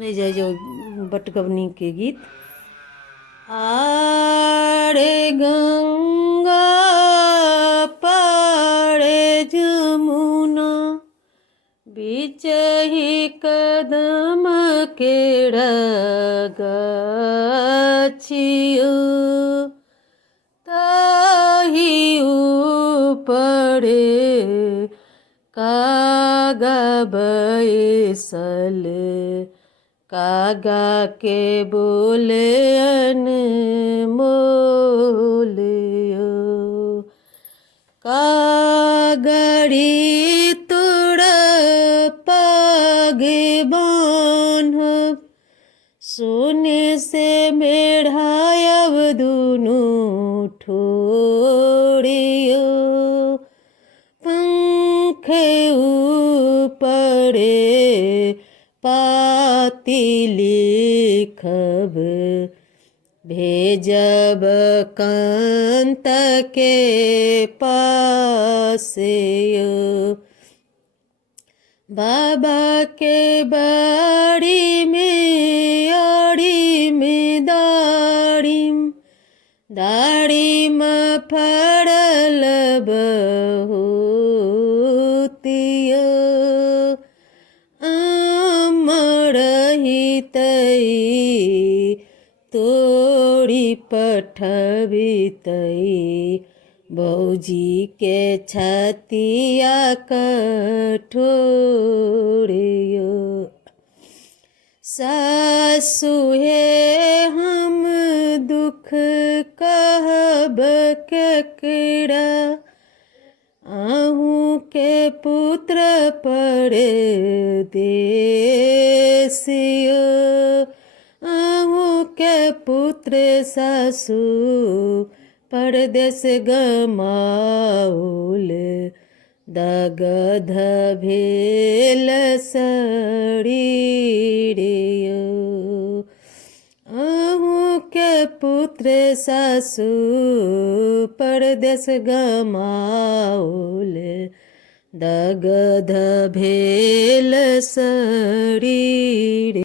नहीं जाए जो बटगवनी के गीत। आड़े गंगा पाड़े जमुना बीच ही कदम केड़ा गाछियो ताही ऊपरे कागा बैसल कागा के बोले अनमोलियो कागड़ी तोड़ा पागे बान्हब सोने से मेढ़ायब दुनू ठोड़ियो पंखे ऊपरे पाती लिखब भेजब कांत के पासेयो बाबा के बाड़ी में दाढ़ी में फड़ल बहुतियो अमरहितई तोड़ी पठबितई बौजी के छतिया कठोरियो सासु हे हम दुख कहब केकरा आहू के पुत्र परदेसियो आहू के पुत्र सासु परदेस गमाउल दगध भेल शरीरियो आहू के पुत्र सासु परदेस गमाउल दगध भेल शरीर।